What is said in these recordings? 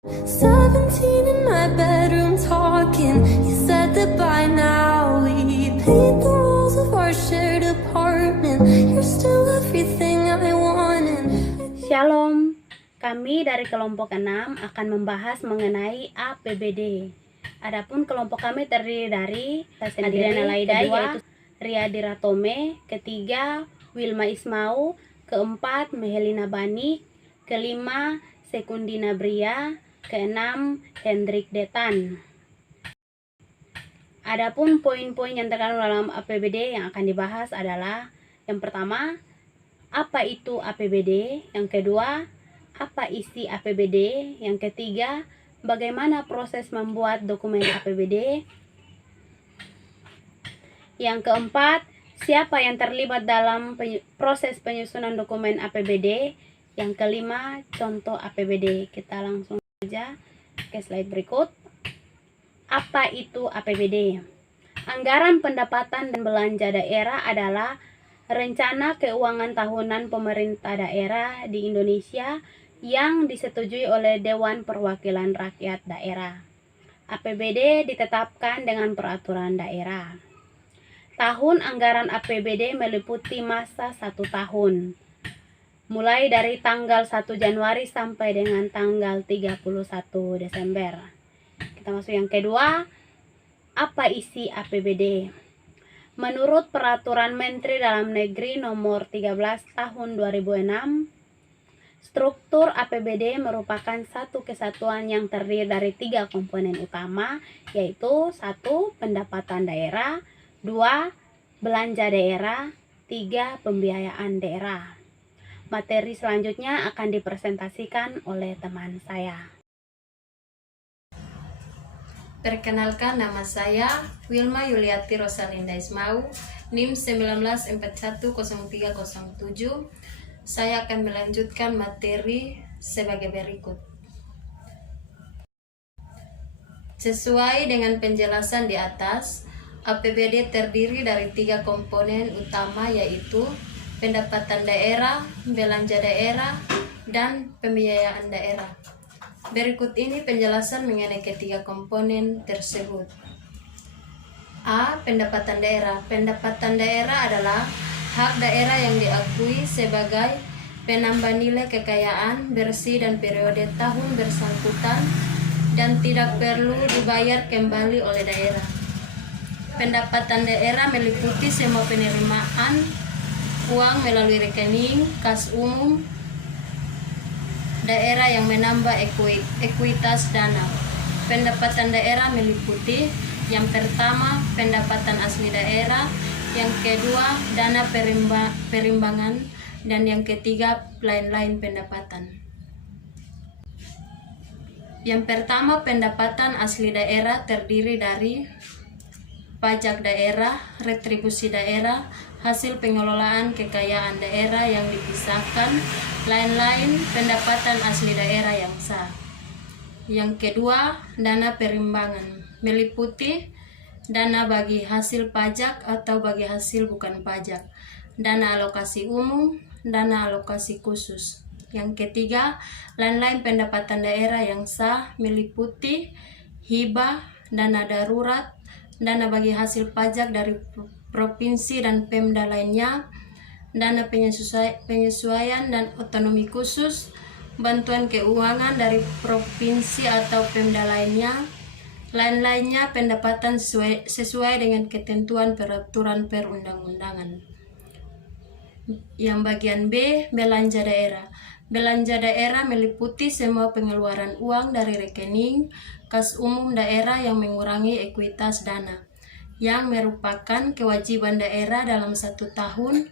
17 in my bedroom talking. You said that by now we paid the rules of our shared apartment. You're still everything I wanted. Shalom, kami dari kelompok 6 akan membahas mengenai APBD. Adapun kelompok kami terdiri dari Adriana Laida, yaitu Riyadi Ratome, ketiga Wilma Ismau, keempat Mehelina Bani, kelima Sekundina Bria, keenam Hendrik Detan. Adapun poin-poin yang terkandung dalam APBD yang akan dibahas adalah yang pertama, apa itu APBD? Yang kedua, apa isi APBD? Yang ketiga, bagaimana proses membuat dokumen APBD? Yang keempat, siapa yang terlibat dalam proses penyusunan dokumen APBD? Yang kelima, contoh APBD. Kita langsung saja ke slide berikut. Apa itu APBD? Anggaran pendapatan dan belanja daerah adalah rencana keuangan tahunan pemerintah daerah di Indonesia yang disetujui oleh Dewan Perwakilan Rakyat Daerah. APBD ditetapkan dengan peraturan daerah. Tahun anggaran APBD meliputi masa 1 tahun, mulai dari tanggal 1 Januari sampai dengan tanggal 31 Desember. Kita masuk yang kedua, apa isi APBD? Menurut Peraturan Menteri Dalam Negeri Nomor 13 Tahun 2006, struktur APBD merupakan satu kesatuan yang terdiri dari 3 komponen utama, yaitu 1. Pendapatan daerah, 2. Belanja daerah, 3. Pembiayaan daerah. Materi selanjutnya akan dipresentasikan oleh teman saya. Perkenalkan, nama saya Wilma Yuliati Rosalinda Ismau, NIM 19410307. Saya akan melanjutkan materi sebagai berikut. Sesuai dengan penjelasan di atas, APBD terdiri dari 3 komponen utama, yaitu pendapatan daerah, belanja daerah, dan pembiayaan daerah. Berikut ini penjelasan mengenai ketiga komponen tersebut. A. Pendapatan daerah. Pendapatan daerah adalah hak daerah yang diakui sebagai penambah nilai kekayaan bersih dan periode tahun bersangkutan dan tidak perlu dibayar kembali oleh daerah. Pendapatan daerah meliputi semua penerimaan uang melalui rekening kas umum daerah yang menambah ekuitas dana. Pendapatan daerah meliputi yang pertama pendapatan asli daerah, yang kedua dana perimbangan, dan yang ketiga lain-lain pendapatan. Yang pertama, pendapatan asli daerah terdiri dari pajak daerah, retribusi daerah, hasil pengelolaan kekayaan daerah yang dipisahkan, lain-lain pendapatan asli daerah yang sah. Yang kedua, dana perimbangan meliputi dana bagi hasil pajak atau bagi hasil bukan pajak, dana alokasi umum, dana alokasi khusus. Yang ketiga, lain-lain pendapatan daerah yang sah meliputi hibah, dana darurat, dana bagi hasil pajak dari provinsi dan Pemda lainnya, dana penyesuaian dan otonomi khusus, bantuan keuangan dari provinsi atau Pemda lainnya, lain-lainnya pendapatan sesuai dengan ketentuan peraturan perundang-undangan. Yang bagian B, belanja daerah. Belanja daerah meliputi semua pengeluaran uang dari rekening kas umum daerah yang mengurangi ekuitas dana, yang merupakan kewajiban daerah dalam 1 tahun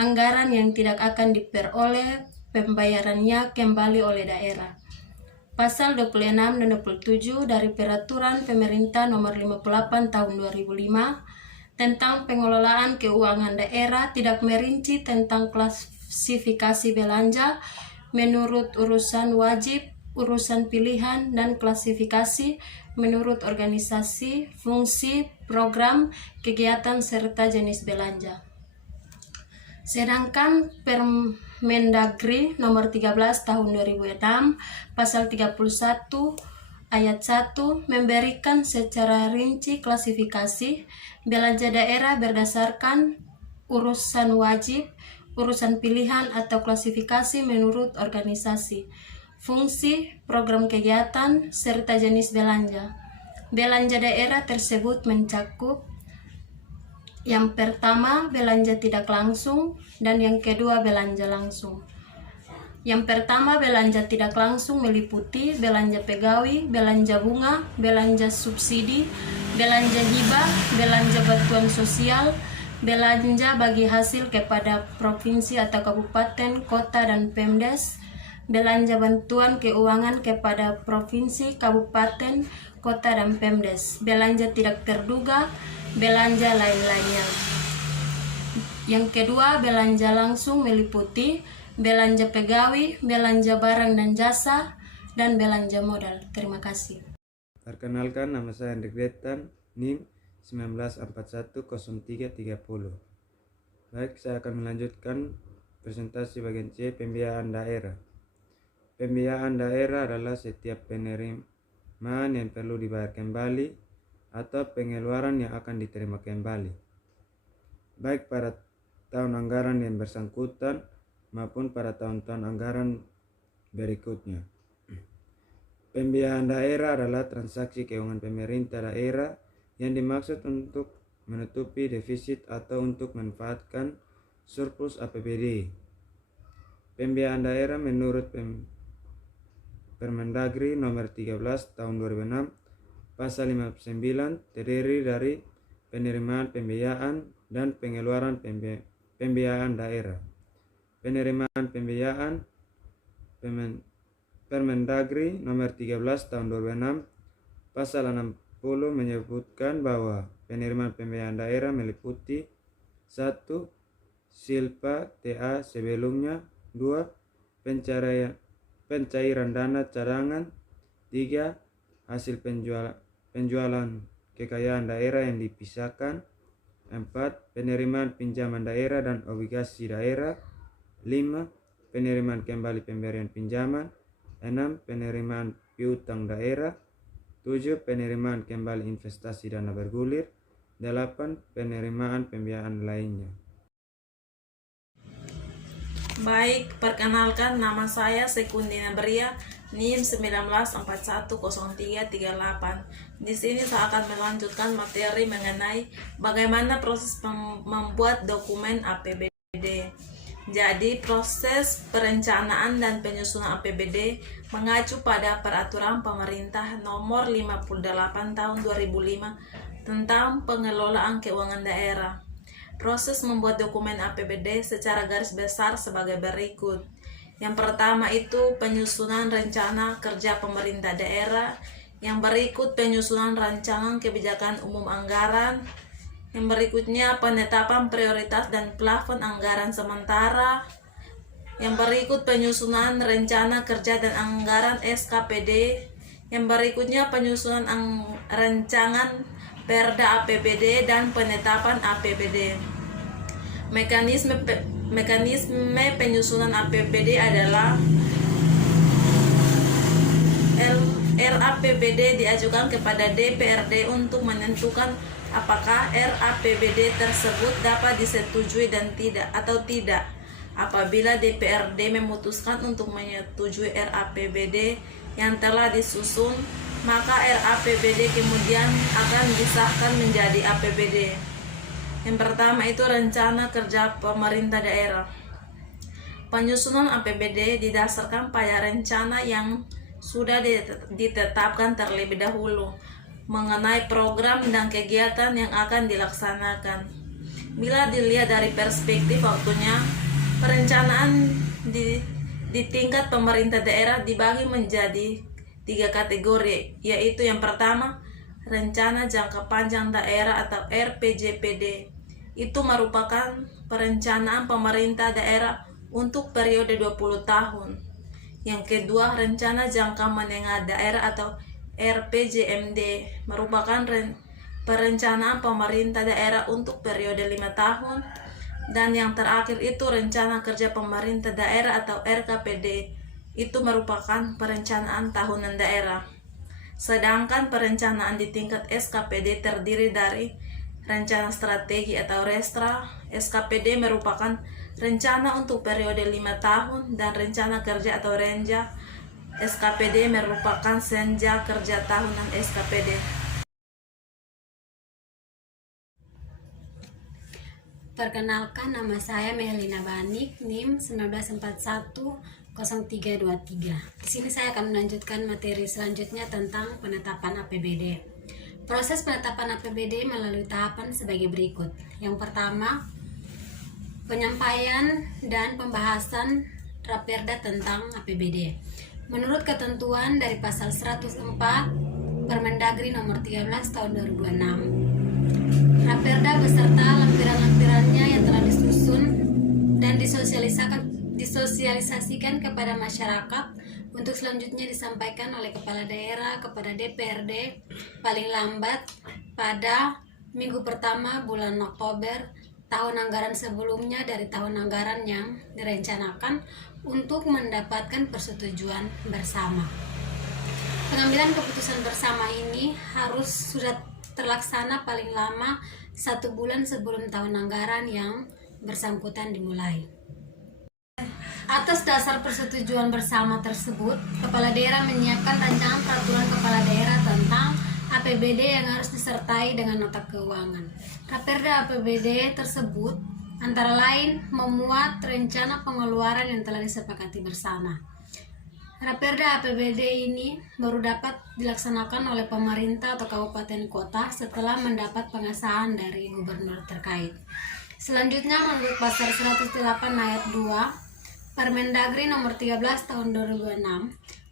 anggaran yang tidak akan diperoleh pembayarannya kembali oleh daerah. Pasal 26 dan 27 dari Peraturan Pemerintah Nomor 58 Tahun 2005 tentang pengelolaan keuangan daerah tidak merinci tentang klasifikasi belanja menurut urusan wajib, urusan pilihan, dan klasifikasi menurut organisasi, fungsi, program, kegiatan, serta jenis belanja. Sedangkan Permendagri nomor 13 tahun 2006 pasal 31 ayat 1 memberikan secara rinci klasifikasi belanja daerah berdasarkan urusan wajib, urusan pilihan atau klasifikasi menurut organisasi, fungsi, program kegiatan, serta jenis belanja. Belanja daerah tersebut mencakup yang pertama belanja tidak langsung dan yang kedua belanja langsung. Yang pertama belanja tidak langsung meliputi belanja pegawai, belanja bunga, belanja subsidi, belanja hibah, belanja bantuan sosial, belanja bagi hasil kepada provinsi atau kabupaten, kota, dan Pemdes, belanja bantuan keuangan kepada provinsi, kabupaten, kota, dan Pemdes, belanja tidak terduga, belanja lain-lainnya. Yang kedua, belanja langsung meliputi belanja pegawai, belanja barang dan jasa, dan belanja modal. Terima kasih. Perkenalkan, nama saya Hendrik Detan, NIM 19410330. Baik, saya akan melanjutkan presentasi bagian C, pembiayaan daerah. Pembiayaan daerah adalah setiap penerimaan yang perlu dibayar kembali atau pengeluaran yang akan diterima kembali, baik pada tahun anggaran yang bersangkutan maupun pada tahun-tahun anggaran berikutnya. Pembiayaan daerah adalah transaksi keuangan pemerintah daerah yang dimaksud untuk menutupi defisit atau untuk memanfaatkan surplus APBD. Pembiayaan daerah menurut Permendagri nomor 13 tahun 2006 pasal 59 terdiri dari penerimaan pembiayaan dan pengeluaran pembiayaan daerah. Penerimaan pembiayaan Permendagri nomor 13 tahun 2006 pasal 60 menyebutkan bahwa penerimaan pembiayaan daerah meliputi 1. Silpa TA sebelumnya, 2. Pencairan dana cadangan, 3. Hasil penjualan kekayaan daerah yang dipisahkan, 4. Penerimaan pinjaman daerah dan obligasi daerah, 5. Penerimaan kembali pemberian pinjaman, 6. Penerimaan piutang daerah, 7. Penerimaan kembali investasi dana bergulir, 8. Penerimaan pembiayaan lainnya. Baik, perkenalkan, nama saya Sekundina Bria, NIM 19410338. Di sini saya akan melanjutkan materi mengenai bagaimana proses membuat dokumen APBD. Jadi, proses perencanaan dan penyusunan APBD mengacu pada Peraturan Pemerintah Nomor 58 Tahun 2005 tentang pengelolaan keuangan daerah. Proses membuat dokumen APBD secara garis besar sebagai berikut. Yang pertama itu penyusunan rencana kerja pemerintah daerah. Yang berikut penyusunan rancangan kebijakan umum anggaran. Yang berikutnya penetapan prioritas dan plafon anggaran sementara. Yang berikut penyusunan rencana kerja dan anggaran SKPD. Yang berikutnya penyusunan rancangan Perda APBD dan penetapan APBD. Mekanisme penyusunan APBD adalah RAPBD diajukan kepada DPRD untuk menentukan apakah RAPBD tersebut dapat disetujui dan tidak. Apabila DPRD memutuskan untuk menyetujui RAPBD yang telah disusun, maka RAPBD kemudian akan disahkan menjadi APBD. Yang pertama itu rencana kerja pemerintah daerah. Penyusunan APBD didasarkan pada rencana yang sudah ditetapkan terlebih dahulu mengenai program dan kegiatan yang akan dilaksanakan. Bila dilihat dari perspektif waktunya, perencanaan di tingkat pemerintah daerah dibagi menjadi 3 kategori, yaitu yang pertama, rencana jangka panjang daerah atau RPJPD. Itu merupakan perencanaan pemerintah daerah untuk periode 20 tahun. Yang kedua, rencana jangka menengah daerah atau RPJMD merupakan perencanaan pemerintah daerah untuk periode 5 tahun. Dan yang terakhir itu rencana kerja pemerintah daerah atau RKPD. Itu merupakan perencanaan tahunan daerah. Sedangkan perencanaan di tingkat SKPD terdiri dari rencana strategi atau restra. SKPD merupakan rencana untuk periode 5 tahun dan rencana kerja atau renja. SKPD merupakan senja kerja tahunan SKPD. Perkenalkan, nama saya Melina Banik, NIM 19410323. Di sini saya akan melanjutkan materi selanjutnya tentang penetapan APBD. Proses penetapan APBD melalui tahapan sebagai berikut. Yang pertama, penyampaian dan pembahasan Raperda tentang APBD. Menurut ketentuan dari pasal 104 Permendagri nomor 13 tahun 2006, Raperda beserta lampiran-lampirannya yang telah disusun dan disosialisasikan kepada masyarakat untuk selanjutnya disampaikan oleh kepala daerah kepada DPRD paling lambat pada minggu pertama bulan Oktober tahun anggaran sebelumnya dari tahun anggaran yang direncanakan untuk mendapatkan persetujuan bersama. Pengambilan keputusan bersama ini harus sudah terlaksana paling lama 1 bulan sebelum tahun anggaran yang bersangkutan dimulai. Atas dasar persetujuan bersama tersebut, Kepala Daerah menyiapkan rancangan peraturan Kepala Daerah tentang APBD yang harus disertai dengan nota keuangan. Raperda APBD tersebut antara lain memuat rencana pengeluaran yang telah disepakati bersama. Raperda APBD ini baru dapat dilaksanakan oleh pemerintah atau kabupaten kota setelah mendapat pengesahan dari gubernur terkait. Selanjutnya, menurut pasal 108 ayat 2 Permendagri nomor 13 tahun 2006,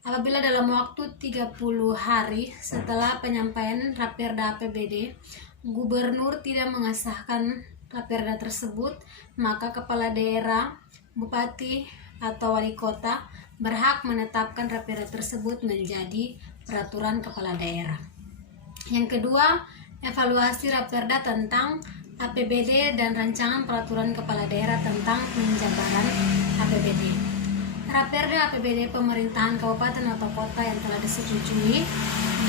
apabila dalam waktu 30 hari setelah penyampaian Raperda APBD, gubernur tidak mengesahkan Raperda tersebut, maka kepala daerah, bupati, atau wali kota berhak menetapkan Raperda tersebut menjadi peraturan kepala daerah. Yang kedua, evaluasi Raperda tentang APBD dan rancangan peraturan kepala daerah tentang penjabaran APBD. Raperda APBD pemerintahan kabupaten atau kota yang telah disetujui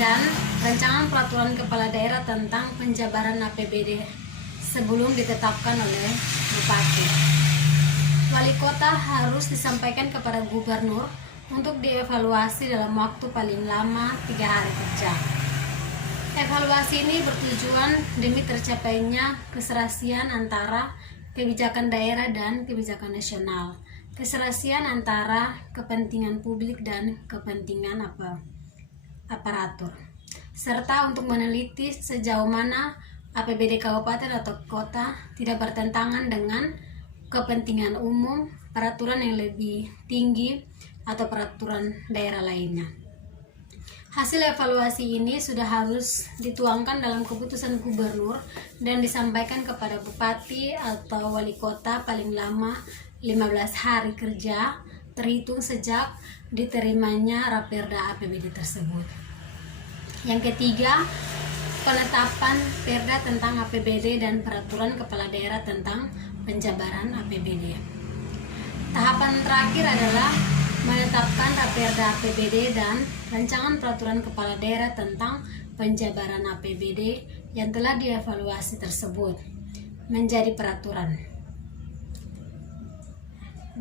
dan rancangan peraturan kepala daerah tentang penjabaran APBD sebelum ditetapkan oleh bupati. Wali kota harus disampaikan kepada gubernur untuk dievaluasi dalam waktu paling lama 3 hari kerja. Evaluasi ini bertujuan demi tercapainya keserasian antara kebijakan daerah dan kebijakan nasional, keserasian antara kepentingan publik dan kepentingan aparatur, serta untuk meneliti sejauh mana APBD kabupaten atau kota tidak bertentangan dengan kepentingan umum, peraturan yang lebih tinggi, atau peraturan daerah lainnya. Hasil evaluasi ini sudah harus dituangkan dalam keputusan gubernur dan disampaikan kepada bupati atau wali kota paling lama 15 hari kerja terhitung sejak diterimanya Raperda APBD tersebut. Yang ketiga, penetapan Perda tentang APBD dan peraturan kepala daerah tentang penjabaran APBD. Tahapan terakhir adalah menetapkan Raperda APBD dan rancangan peraturan kepala daerah tentang penjabaran APBD yang telah dievaluasi tersebut menjadi peraturan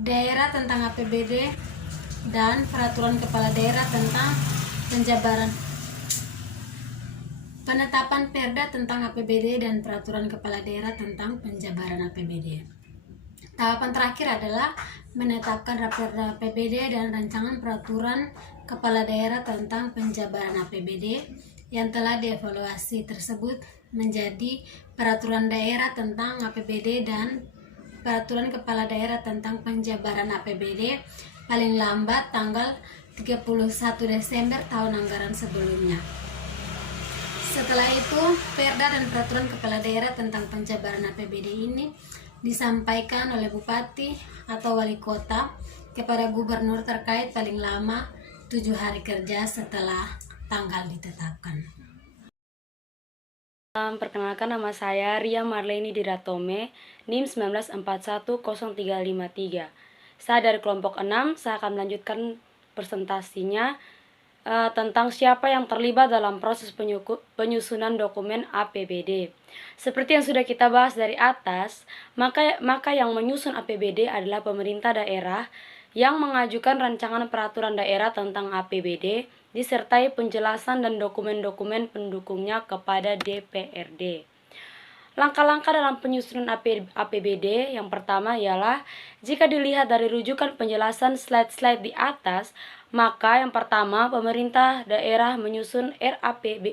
daerah tentang APBD dan peraturan kepala daerah tentang penjabaran. Penetapan Perda tentang APBD dan peraturan kepala daerah tentang penjabaran APBD. Tahapan terakhir adalah menetapkan Raperda APBD dan rancangan peraturan kepala daerah tentang penjabaran APBD yang telah dievaluasi tersebut menjadi peraturan daerah tentang APBD dan peraturan kepala daerah tentang penjabaran APBD paling lambat tanggal 31 Desember tahun anggaran sebelumnya. Setelah itu, Perda dan peraturan kepala daerah tentang penjabaran APBD ini disampaikan oleh bupati atau wali kota kepada gubernur terkait paling lama 7 hari kerja setelah tanggal ditetapkan. Perkenalkan, nama saya Ria Marleni Diratome, NIM 194103553. Saya dari kelompok 6, saya akan melanjutkan presentasinya tentang siapa yang terlibat dalam proses penyusunan dokumen APBD. Seperti yang sudah kita bahas dari atas, maka yang menyusun APBD adalah pemerintah daerah yang mengajukan rancangan peraturan daerah tentang APBD disertai penjelasan dan dokumen-dokumen pendukungnya kepada DPRD. Langkah-langkah dalam penyusunan APBD yang pertama ialah, jika dilihat dari rujukan penjelasan slide-slide di atas, maka yang pertama pemerintah daerah menyusun RAPBD.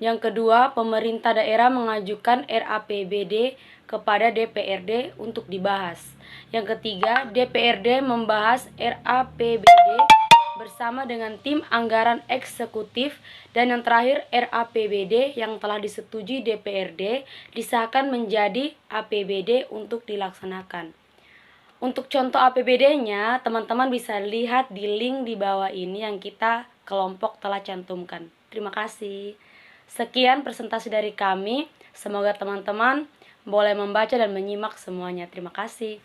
Yang kedua, pemerintah daerah mengajukan RAPBD kepada DPRD untuk dibahas. Yang ketiga, DPRD membahas RAPBD bersama dengan tim anggaran eksekutif, dan yang terakhir RAPBD yang telah disetujui DPRD disahkan menjadi APBD untuk dilaksanakan. Untuk contoh APBD-nya, teman-teman bisa lihat di link di bawah ini yang kita kelompok telah cantumkan. Terima kasih. Sekian presentasi dari kami. Semoga teman-teman boleh membaca dan menyimak semuanya. Terima kasih.